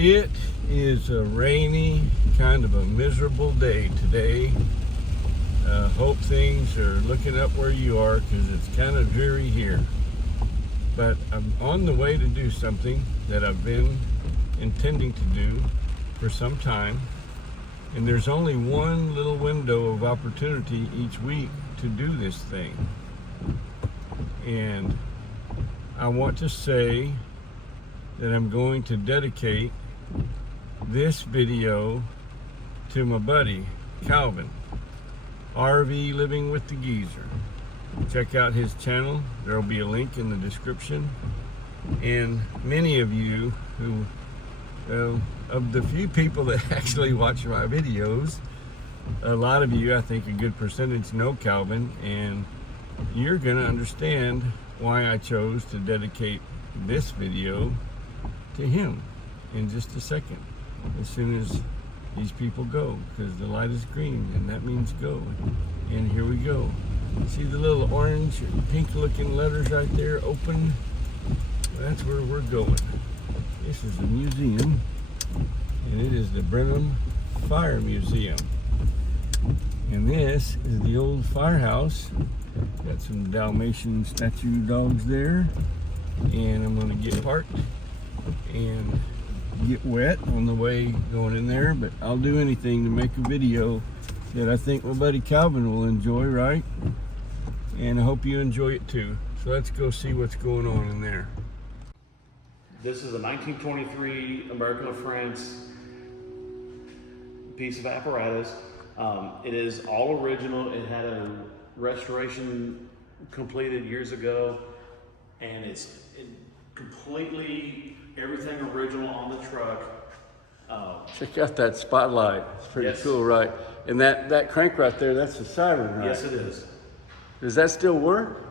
It is a rainy, kind of a miserable day today. Hope things are looking up where you are because it's kind of dreary here. But I'm on the way to do something that I've been intending to do for some time. And there's only one little window of opportunity each week to do this thing. And I want to say that I'm going to dedicate this video to my buddy, Calvin, RV Living with the Geezer. Check out his channel. There'll be a link in the description. And many of you who, of the few people that actually watch my videos, a lot of you, I think a good percentage, know Calvin, and you're gonna understand why I chose to dedicate this video to him in just a second, as soon as these people go, because the light is green and that means go. And here we go. See the little orange and pink looking letters right there, open? That's where we're going. This is a museum, and it is the Brenham Fire Museum. And this is the old firehouse. Got some Dalmatian statue dogs there. And I'm gonna get parked and get wet on the way going in there, but I'll do anything to make a video that I think my buddy Calvin will enjoy, right? And I hope you enjoy it too. So let's go see what's going on in there. This is a 1923 American of France piece of apparatus. It is all original. It had a restoration completed years ago, and it's completely everything original on the truck. Check out that spotlight. It's pretty Yes. cool, right? And that crank right there, that's the siren, right? Yes, it is. Does that still work?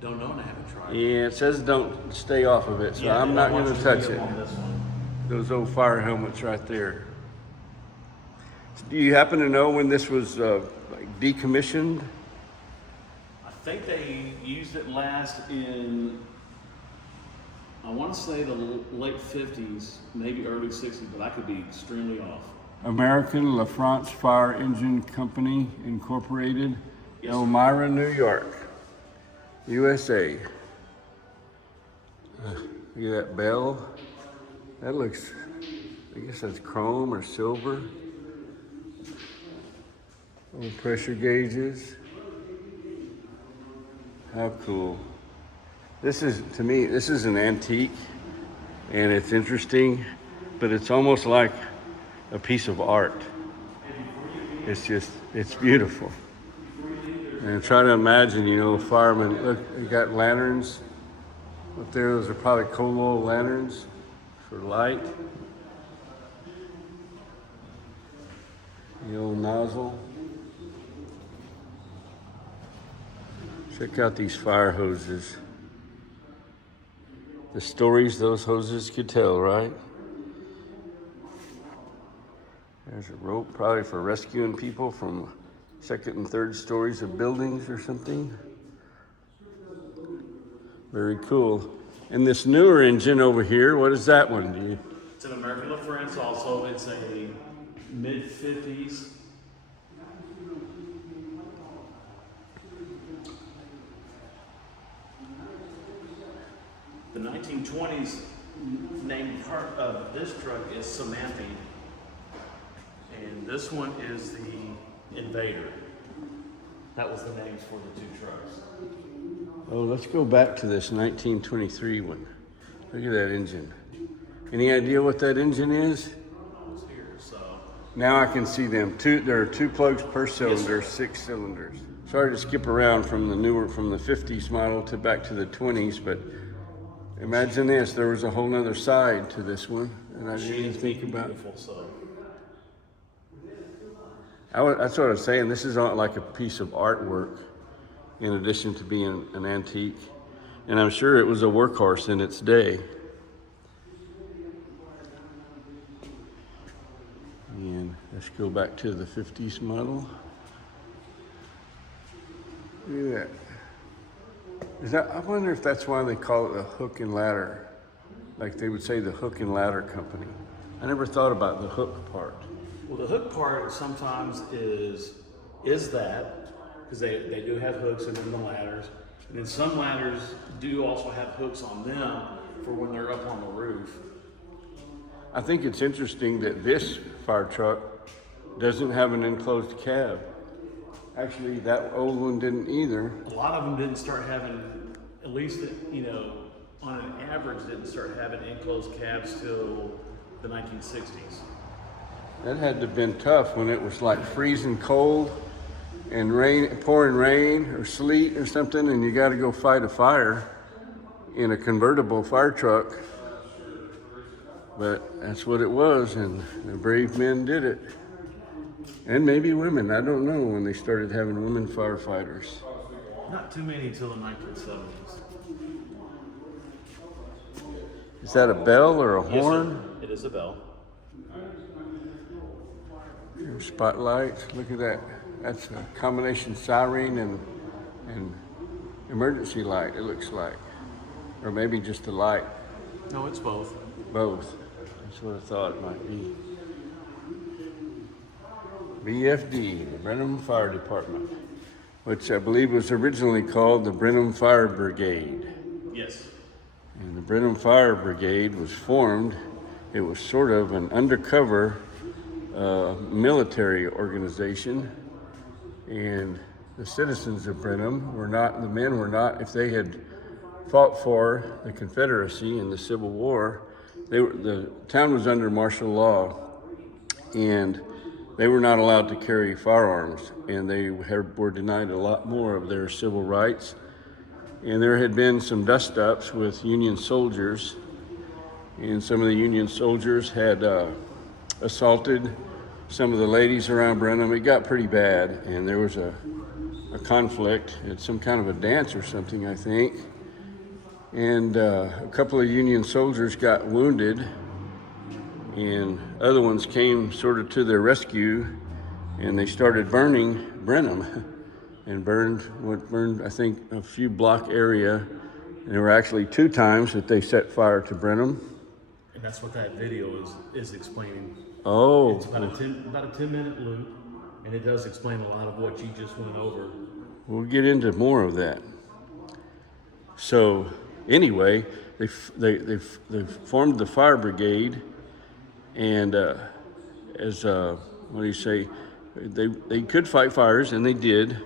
Don't know, and I haven't tried. Yeah, it says don't stay off of it, so Yeah, I'm I not want going you to touch get it. on this one. Those old fire helmets right there. Do you happen to know when this was like decommissioned? I think they used it last in, I want to say the late 50s, maybe early 60s, but I could be extremely off. American La France Fire Engine Company Incorporated, Yes, Elmira, New York, USA. Look at that bell. That looks, I guess that's chrome or silver. Little pressure gauges. How cool. This is, to me, this is an antique, and it's interesting, but it's almost like a piece of art. It's just, it's beautiful. And try to imagine, you know, firemen, look, you got lanterns up there. Those are probably coal oil lanterns for light. The old nozzle. Check out these fire hoses. The stories those hoses could tell, right? There's a rope, probably for rescuing people from second and third stories of buildings or something. Very cool. And this newer engine over here, what is that one? It's an American of France also. It's a mid-50s. The 1920s named part of this truck is Samantha, and this one is the Invader. That was the names for the two trucks. Oh, let's go back to this 1923 one. Look at that engine. Any idea what that engine is? It's here, so. Now I can see them. There are two plugs per cylinder, 6 cylinders. Sorry to skip around from the 50s model to back to the 20s, but imagine this, there was a whole nother side to this one, and I didn't even think about it. So. That's what I was saying, this is like a piece of artwork in addition to being an antique. And I'm sure it was a workhorse in its day. And let's go back to the 50s model. Look at that. I wonder if that's why they call it a hook and ladder. like they would say the hook and ladder company. I never thought about the hook part. Well, the hook part sometimes is that, because they do have hooks in the ladders. And then some ladders do also have hooks on them for when they're up on the roof. I think it's interesting that this fire truck doesn't have an enclosed cab. Actually, that old one didn't either. A lot of them didn't start having, at least, you know, on an average, didn't start having enclosed cabs till the 1960s. That had to have been tough when it was like freezing cold and pouring rain or sleet or something, and you got to go fight a fire in a convertible fire truck. But that's what it was, and the brave men did it. And maybe women, I don't know when they started having women firefighters. Not too many till the 1970s. Is that a bell or a horn? Yes, sir. It is a bell. Spotlights, look at that. That's a combination siren and emergency light, it looks like. Or maybe just a light. No, it's both. Both. That's what I thought it might be. BFD, the Brenham Fire Department, which I believe was originally called the Brenham Fire Brigade. Yes. And the Brenham Fire Brigade was formed. It was sort of an undercover military organization, and the citizens of Brenham were not, the men were not, if they had fought for the Confederacy in the Civil War, the town was under martial law, and they were not allowed to carry firearms, and they were denied a lot more of their civil rights. And there had been some dust-ups with Union soldiers, and some of the Union soldiers had assaulted some of the ladies around Brenham. It got pretty bad, and there was a conflict at some kind of a dance or something, I think. And a couple of Union soldiers got wounded, and other ones came sort of to their rescue, and they started burning Brenham, and burned, I think, a few block area. And there were actually 2 times that they set fire to Brenham. And that's what that video is explaining. Oh. It's about a 10-minute loop, and it does explain a lot of what you just went over. We'll get into more of that. So anyway, they formed the fire brigade, and they could fight fires, and they did,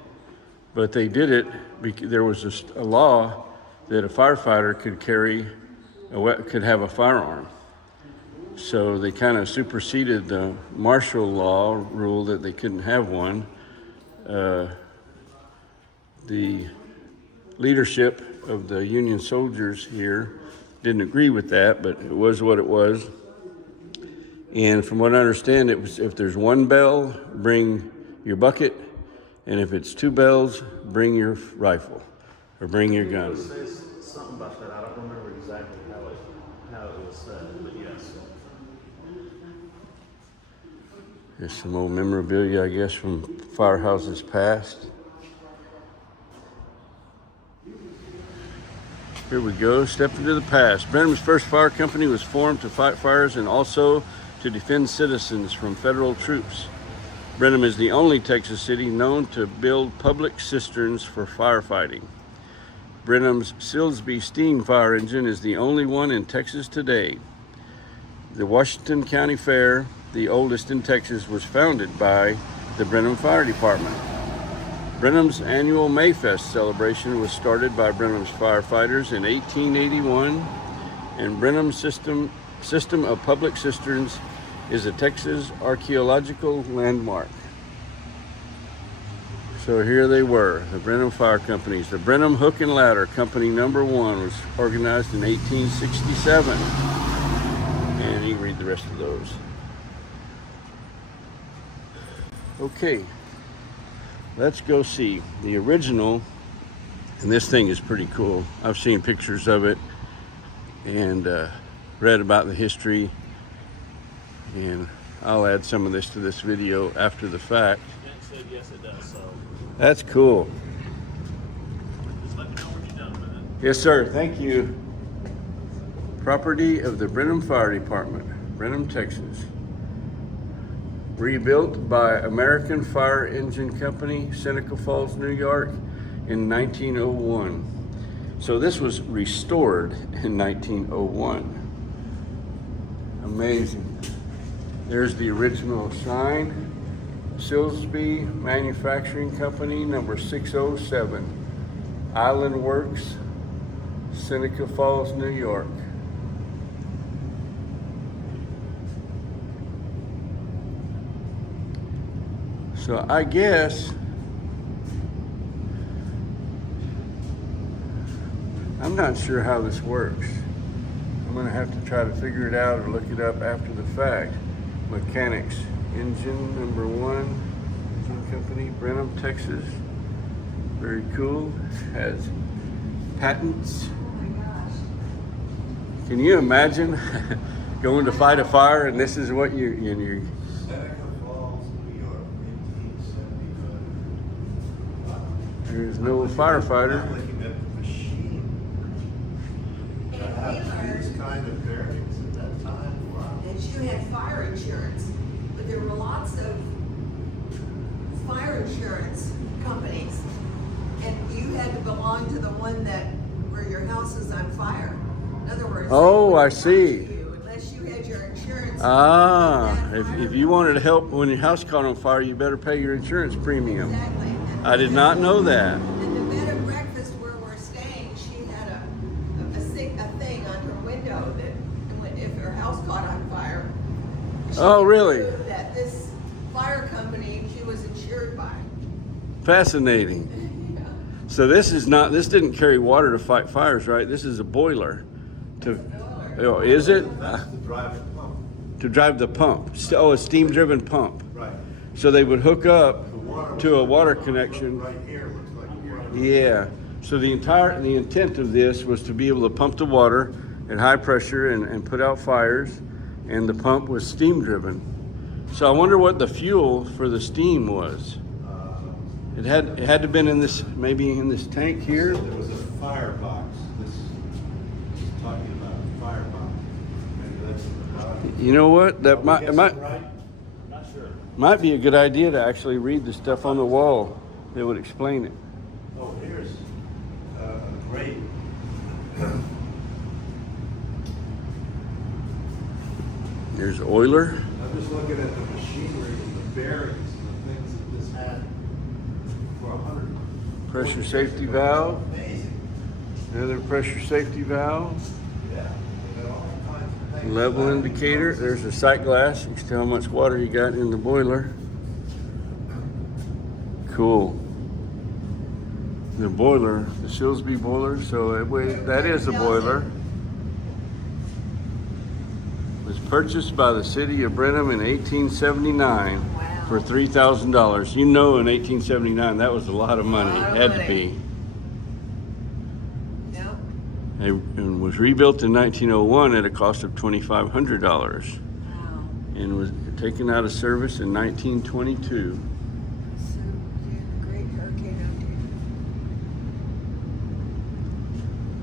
but they did it because there was a law that a firefighter could have a firearm. So they kind of superseded the martial law rule that they couldn't have one. The leadership of the Union soldiers here didn't agree with that, but it was what it was. And from what I understand, it was if there's 1 bell, bring your bucket, and if it's 2 bells, bring your rifle or bring your gun. It says something about that. I don't remember exactly how it was said, but yes. There's some old memorabilia, I guess, from firehouses past. Here we go, step into the past. Brenham's first fire company was formed to fight fires and also to defend citizens from federal troops. Brenham is the only Texas city known to build public cisterns for firefighting. Brenham's Silsbee steam fire engine is the only one in Texas today. The Washington County Fair, the oldest in Texas, was founded by the Brenham Fire Department. Brenham's annual Mayfest celebration was started by Brenham's firefighters in 1881, and Brenham's system of public cisterns is a Texas archaeological landmark. So here they were, the Brenham Fire Companies. The Brenham Hook and Ladder Company number 1 was organized in 1867. And you can read the rest of those. Okay, let's go see the original. And this thing is pretty cool. I've seen pictures of it and read about the history. And I'll add some of this to this video after the fact. It said yes, it does, so. That's cool. Just let me know when you're done with it. Yes, sir. Thank you. Property of the Brenham Fire Department, Brenham, Texas. Rebuilt by American Fire Engine Company, Seneca Falls, New York in 1901. So this was restored in 1901. Amazing. There's the original sign. Silsby Manufacturing Company, number 607, Island Works, Seneca Falls, New York. So I guess I'm not sure how this works. I'm gonna have to try to figure it out or look it up after the fact. Mechanics, engine number 1, engine company, Brenham, Texas. Very cool. Has patents. Oh my gosh. Can you imagine going to fight a fire and this is what you Seneca Falls, New York, 1875. there's no firefighter. I'm looking at the machine. To have these kind of bearings at that time, wow. And you had fire insurance, but there were lots of fire insurance companies, and you had to belong to the one that where your house is on fire. In other words, Oh, they I wouldn't see. touch you unless you had your insurance. Ah, with that if fire you wanted help when your house caught on fire, you better pay your insurance premium. Exactly. And I did not know that. In the bed and breakfast where we're staying, she had a thing on her window that if her house caught on fire. she Oh, could really? prove that this fire company she was insured by. Fascinating. Yeah. So this didn't carry water to fight fires, right? This is a boiler. Oh, is it? That's the driving pump. To drive the pump. Oh, a steam driven pump. Right. So they would hook up The water was to a like- water connection. Right here, looks like here. Yeah. So the intent of this was to be able to pump the water at high pressure and put out fires, and the pump was steam driven. So I wonder what the fuel for the steam was. It had to have been in this, maybe in this tank here. There was a firebox. This is talking about a firebox. Maybe that's at the bottom. You know what? That Are we might guessing right? Not sure. might be a good idea to actually read the stuff on the wall that would explain it. Oh, here's a great. There's Euler. I'm just looking at the machinery and the bearings and the things that this had for 100. Pressure safety valve. Amazing. Another pressure safety valve. Yeah. They got all kinds of things. Level indicator. There's a sight glass. You can tell how much water you got in the boiler. Cool. The boiler, the Silsby boiler. So that is a boiler. Was purchased by the city of Brenham in 1879 Wow. for $3,000. You know, in 1879, that was a lot of money. A lot of Had to money. be. Yep. And was rebuilt in 1901 at a cost of $2,500, Wow. and was taken out of service in 1922. So you had a great hurricane out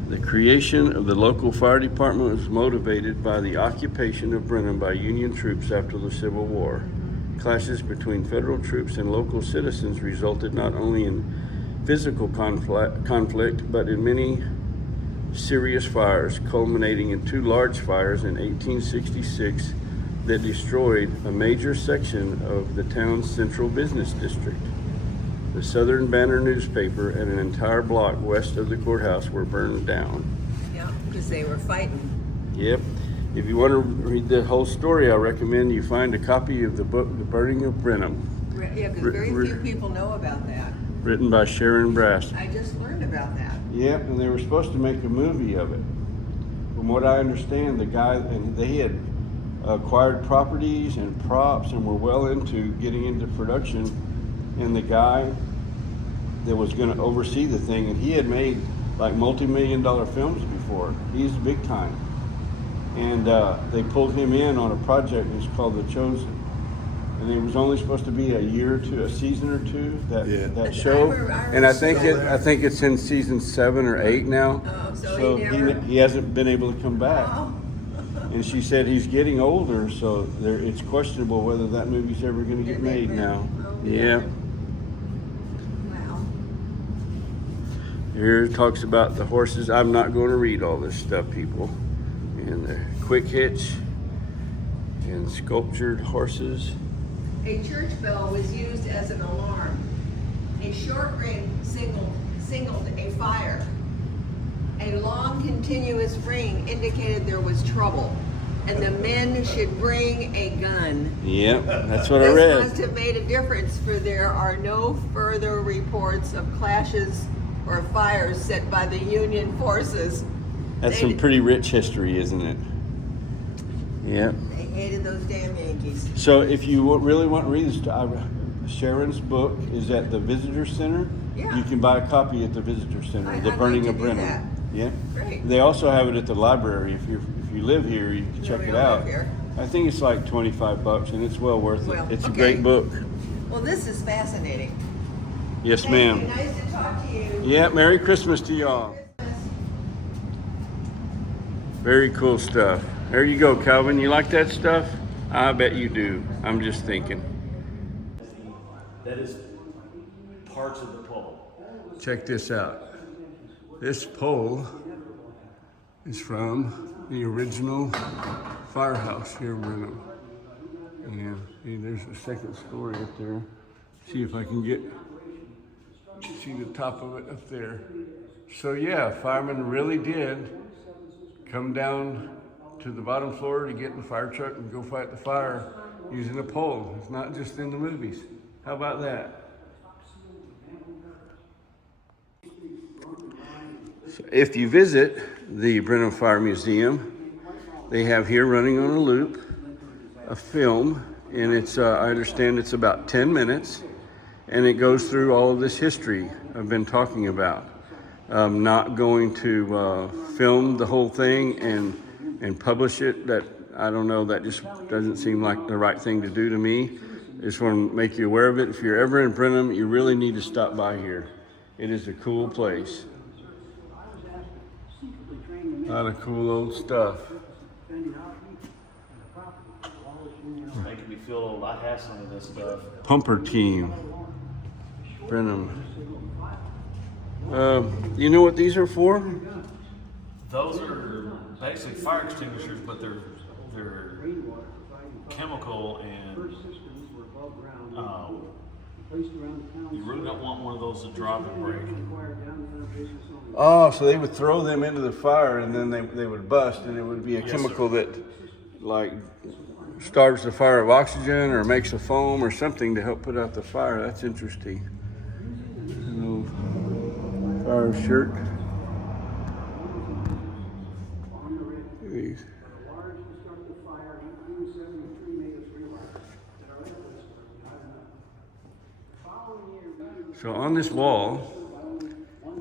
there. The creation of the local fire department was motivated by the occupation of Brenham by Union troops after the Civil War. Clashes between federal troops and local citizens resulted not only in physical conflict, but in many serious fires, culminating in 2 large fires in 1866 that destroyed a major section of the town's central business district. The Southern Banner newspaper and an entire block west of the courthouse were burned down. Yeah, because they were fighting. Yep. If you want to read the whole story, I recommend you find a copy of the book, The Burning of Brenham, Yeah, because Re- very re- few people know about that. written by Sharon Brass. I just learned about that. Yep, and they were supposed to make a movie of it. From what I understand, the guy, and they had acquired properties and props and were well into getting into production, and the guy that was going to oversee the thing, and he had made like multi-million-dollar films before. He's big time. And they pulled him in on a project that's called The Chosen. And it was only supposed to be a year or two, a season or two, Yeah. that show. And I think it's in season 7 or 8 now. Oh, so he never- he hasn't been able to come back. Oh. And she said he's getting older, so it's questionable whether that movie's ever going to get made now. Oh, Yeah. Wow. Here it talks about the horses. I'm not going to read all this stuff, people. And the quick hitch and sculptured horses. A church bell was used as an alarm. A short ring signaled a fire. A long continuous ring indicated there was trouble, and the men should bring a gun. Yep, that's what I This read. must have made a difference, for there are no further reports of clashes or fires set by the Union forces. That's They- some pretty rich history, isn't it? Yep. They hated those damn Yankees. So if you really want to read this, Sharon's book is at the Visitor Center. Yeah. You can buy a copy at the Visitor Center, I'd The like Burning to of do Brenham. that. Yeah. Great. They also have it at the library. If you live here, you can check we it don't out. live here. I think it's like $25, and it's well worth it. Well, It's a okay. great book. Well, this is fascinating. Yes, Thank ma'am. you. Nice to talk to you. Yeah. Merry Christmas to y'all. Christmas. Very cool stuff. There you go, Calvin. You like that stuff? I bet you do. I'm just thinking. That is parts of the pole. Check this out. This pole is from the original firehouse here in Brenham. And see, there's the second story up there. See if I can see the top of it up there. So yeah, firemen really did come down to the bottom floor to get in the fire truck and go fight the fire using a pole. It's not just in the movies. How about that? So if you visit the Brenham Fire Museum, they have here running on a loop a film, and it's I understand it's about 10 minutes, and it goes through all of this history I've been talking about. I'm not going to film the whole thing and publish it. That, I don't know, that just doesn't seem like the right thing to do to me. I just want to make you aware of it. If you're ever in Brenham, you really need to stop by here. It is a cool place. A lot of cool old stuff. Making me feel old. I have some of this stuff. Pumper team. Brenham. You know what these are for? Those are basically fire extinguishers, but they're chemical, and you really don't want one of those to drop and break. Oh, so they would throw them into the fire and then they would bust, and it would be a Yes, chemical sir. that like starves the fire of oxygen or makes a foam or something to help put out the fire. That's interesting. Little fire shirt. Look at these. So on this wall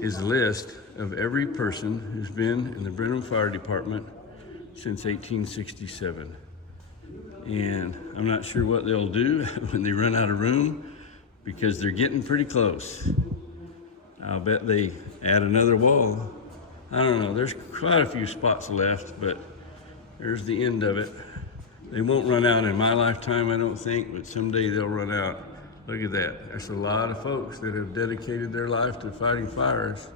is a list of every person who's been in the Brenham Fire Department since 1867. And I'm not sure what they'll do when they run out of room, because they're getting pretty close. I'll bet they add another wall. I don't know, there's quite a few spots left, but there's the end of it. They won't run out in my lifetime, I don't think, but someday they'll run out. Look at that. That's a lot of folks that have dedicated their life to fighting fires.